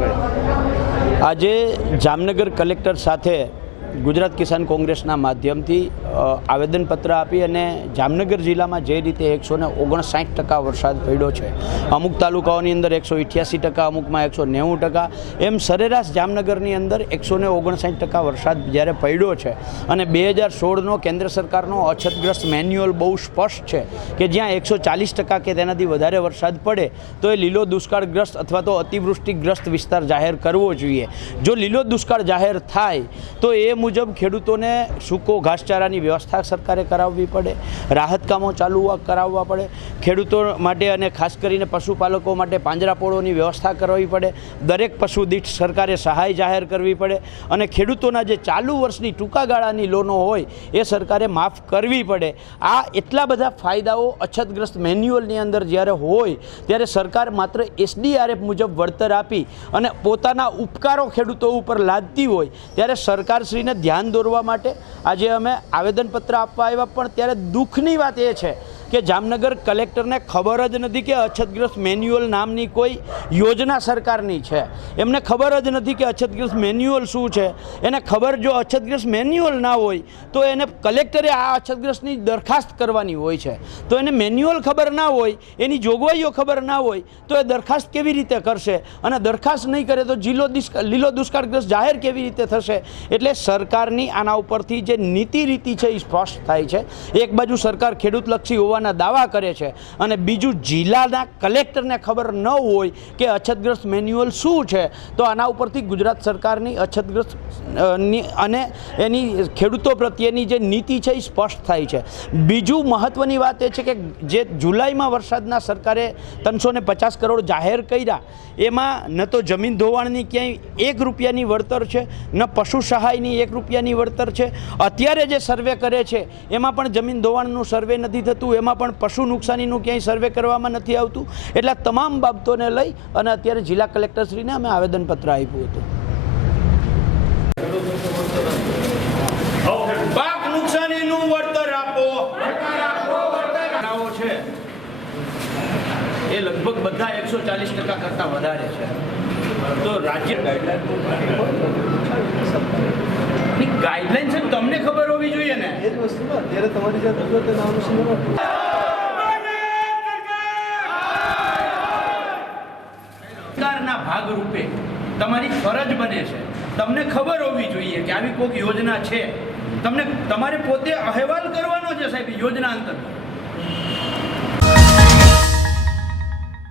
વિશાલભાઈ, આજે જામનગર કલેક્ટર સાથે ગુજરાત કિસાન કોંગ્રેસના માધ્યમથી આવેદનપત્ર આપી અને જામનગર જિલ્લામાં જે રીતે 159% વરસાદ પડ્યો છે, અમુક તાલુકાઓની અંદર 188%, અમુકમાં 190%, એમ સરેરાશ જામનગરની અંદર 159% વરસાદ જ્યારે પડ્યો છે અને 2016નો કેન્દ્ર સરકારનો અછતગ્રસ્ત મેન્યુઅલ બહુ સ્પષ્ટ છે કે જ્યાં 140% કે તેનાથી વધારે વરસાદ પડે તો એ લીલો દુષ્કાળગ્રસ્ત અથવા તો અતિવૃષ્ટિગ્રસ્ત વિસ્તાર જાહેર કરવો જોઈએ. જો લીલો દુષ્કાળ જાહેર થાય તો એ મુજબ ખેડૂતોને સૂકો ઘાસચારાની વ્યવસ્થા સરકારે કરાવવી પડે, રાહત કામો ચાલુ કરાવવા પડે, ખેડૂતો માટે અને ખાસ કરીને પશુપાલકો માટે પાંજરાપોળોની વ્યવસ્થા કરવી પડે, દરેક પશુ દીઠ સરકારે સહાય જાહેર કરવી પડે અને ખેડૂતોના જે ચાલુ વર્ષની ટૂંકા ગાળાની લોનો હોય એ સરકારે માફ કરવી પડે. આ એટલા બધા ફાયદાઓ અછતગ્રસ્ત મેન્યુઅલની અંદર જ્યારે હોય ત્યારે સરકાર માત્ર SDRF મુજબ વળતર આપી અને પોતાના ઉપકારો ખેડૂતો ઉપર લાદતી હોય ત્યારે સરકારશ્રીને ધ્યાન દોરવા માટે આજે અમે આવેદનપત્ર આપવા આવ્યા. પણ ત્યારે દુઃખની વાત એ છે કે જામનગર કલેક્ટરને ખબર જ નથી કે અછતગ્રસ્ત મેન્યુઅલ નામની કોઈ યોજના સરકારની છે. એમને ખબર જ નથી કે અછતગ્રસ્ત મેન્યુઅલ શું છે. એને ખબર જો અછતગ્રસ્ત મેન્યુઅલ ના હોય તો એને કલેક્ટરે આ અછતગ્રસ્તની દરખાસ્ત કરવાની હોય છે. તો એને મેન્યુઅલ ખબર ના હોય, એની જોગવાઈઓ ખબર ના હોય તો એ દરખાસ્ત કેવી રીતે કરશે અને દરખાસ્ત નહીં કરે તો લીલો દુષ્કાળગ્રસ્ત જાહેર કેવી રીતે થશે. એટલે સરકારની આના ઉપરથી જે નીતિ રીતિ છે એ સ્પષ્ટ થાય છે. એક બાજુ સરકાર ખેડૂતલક્ષી હોવાના દાવા કરે છે અને બીજું જિલ્લાના કલેક્ટરને ખબર ન હોય કે અછતગ્રસ્ત મેન્યુઅલ શું છે. તો આના ઉપરથી ગુજરાત સરકારની અછતગ્રસ્ત અને એની ખેડૂતો પ્રત્યેની જે નીતિ છે એ સ્પષ્ટ થાય છે. બીજું મહત્ત્વની વાત એ છે કે જે જુલાઈમાં વરસાદના સરકારે 350 કરોડ જાહેર કર્યા એમાં ન તો જમીન ધોવાણની ક્યાંય ₹1ની વળતર છે, ન પશુ સહાયની ₹1ની વળતર છે. અત્યારે જે સર્વે કરે છે એમાં પણ જમીન ધોવાણનું સર્વે નથી થતું, એમાં પણ પશુ નુકસાનીનું ક્યાંય સર્વે કરવામાં નથી આવતું. એટલે તમામ બાબતોને લઈ અને અત્યારે જિલ્લા કલેક્ટરશ્રીને અમે આવેદનપત્ર આપ્યું હતું. પાક નુકસાનીનું વળતર આપો છે એ લગભગ બધા 140% કરતાં વધારે છે. તો રાજ્ય ગાઈડલાઈન છે તમને ખબર હોવી જોઈએ ને. એ જ વસ્તુ અત્યારે તમારી જે સરકારના ભાગરૂપે તમારી ફરજ બને છે, તમને ખબર હોવી જોઈએ કે આવી કોઈક યોજના છે. તમારે પોતે અહેવાલ કરવાનો છે સાહેબ યોજના અંતર્ગત.